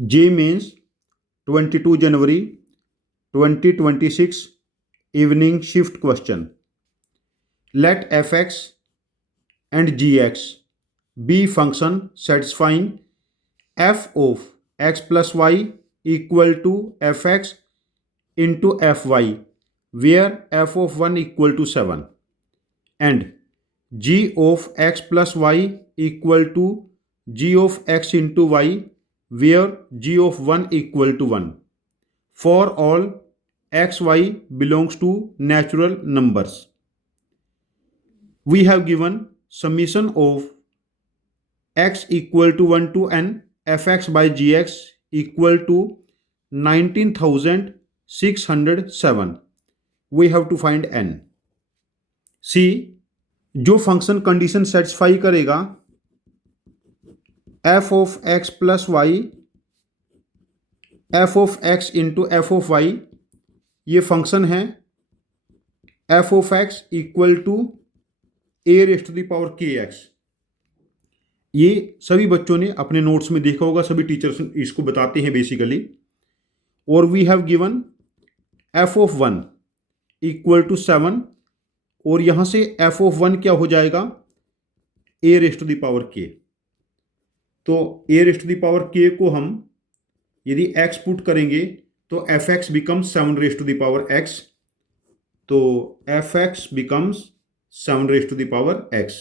J means 22 January 2026 evening shift question. Let fx and gx be function satisfying f of x plus y equal to fx into fy where f of 1 equal to 7 and g of x plus y equal to g of x into y where g of 1 equal to 1 for all x y belongs to natural numbers. We have given summation of x equal to 1 to n fx by gx equal to 19,607. We have to find n. C जो function condition satisfy करेगा f of x plus y f of x into f of y, ये function है f of x equal to a raise to the power kx. ये सभी बच्चों ने अपने notes में देखा होगा, सभी टीचर्स इसको बताते हैं बेसिकली. और we have given f of 1 equal to 7 और यहां से f of 1 क्या हो जाएगा a raise to the power k. तो a raise to the power k को हम यदि x पुट करेंगे तो fx becomes 7 raise to the power x. तो fx becomes 7 raise to the power x.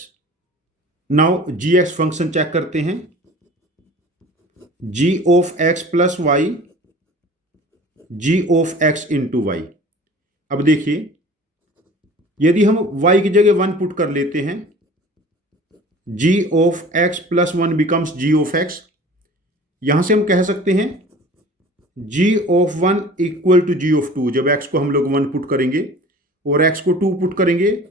Now gx function check करते हैं. g of x plus y g of x into y. अब देखिए यदि हम y की जगह 1 पुट कर लेते हैं g of x plus 1 becomes g of x. यहां से हम कह सकते हैं g of 1 equal to g of 2. जब x को हम लोग 1 पुट करेंगे और x को 2 पुट करेंगे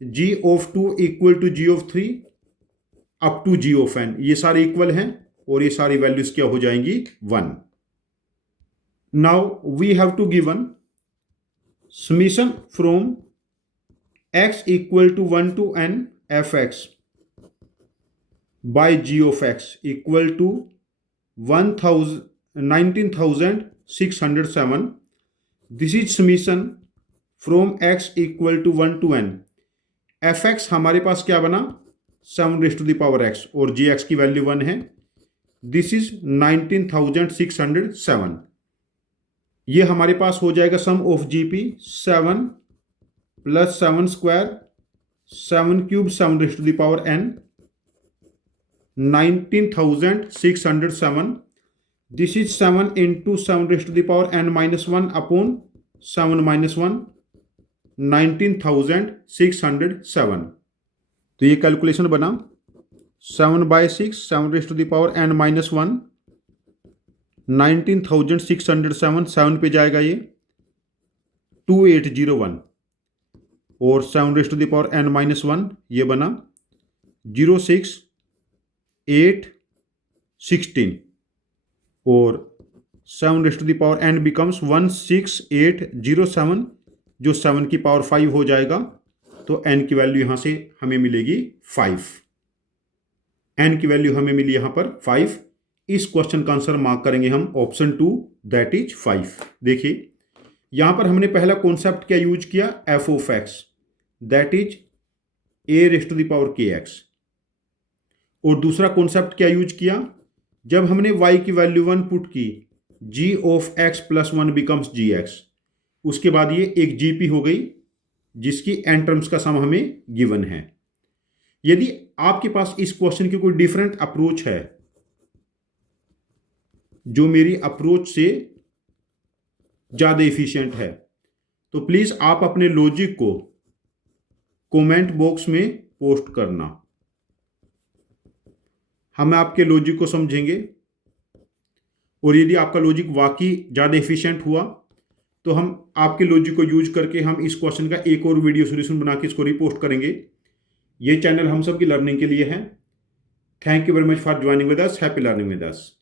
g of 2 equal to g of 3 up to g of n. ये सारे इक्वल हैं और ये सारी वैल्यूज क्या हो जाएंगी 1. Now we have to given summation from x equal to 1 to n fx by g of x equal to 19,607. This is summation from x equal to 1 to n. fx हमारे पास क्या बना 7 raise to the power x और gx की value 1 है. This is 19,607. ये हमारे पास हो जाएगा sum of GP 7 plus 7 square 7 cube 7 raise to the power n 19,607. This is 7 into 7 raised to the power n minus 1 upon 7 minus 1, 19,607. तो ये कैलकुलेशन बना 7 by 6 7 raised to the power n minus 1, 19,607. 7 पे जाएगा ये 2801 और 7 raised to the power n minus 1 ये बना 06816 और 7 raise to the power n becomes 16807 जो 7 की पावर 5 हो जाएगा. तो n की वैल्यू यहां से हमें मिलेगी 5. n की वैल्यू हमें मिली यहां पर 5. इस क्वेश्चन का आंसर मार्क करेंगे हम ऑप्शन 2 दैट इज 5. देखिए यहां पर हमने पहला कॉन्सेप्ट क्या यूज किया f of x that is a raise to the power kx. और दूसरा कॉन्सेप्ट क्या यूज किया जब हमने y की वैल्यू 1 पुट की g of x plus 1 becomes gx. उसके बाद ये एक gp हो गई जिसकी n टर्म्स का सम हमें गिवन है. यदि आपके पास इस क्वेश्चन की कोई डिफरेंट अप्रोच है जो मेरी अप्रोच से ज्यादा एफिशिएंट है तो प्लीज आप अपने लॉजिक को कमेंट बॉक्स में पोस्ट करना. हम आपके लॉजिक को समझेंगे और यदि आपका लॉजिक वाकई ज़्यादा एफिशिएंट हुआ तो हम आपके लॉजिक को यूज करके हम इस क्वेश्चन का एक और वीडियो सॉल्यूशन बना के इसको रिपोस्ट करेंगे. ये चैनल हम सब की लर्निंग के लिए है. Thank you very much for joining with us. Happy learning with us.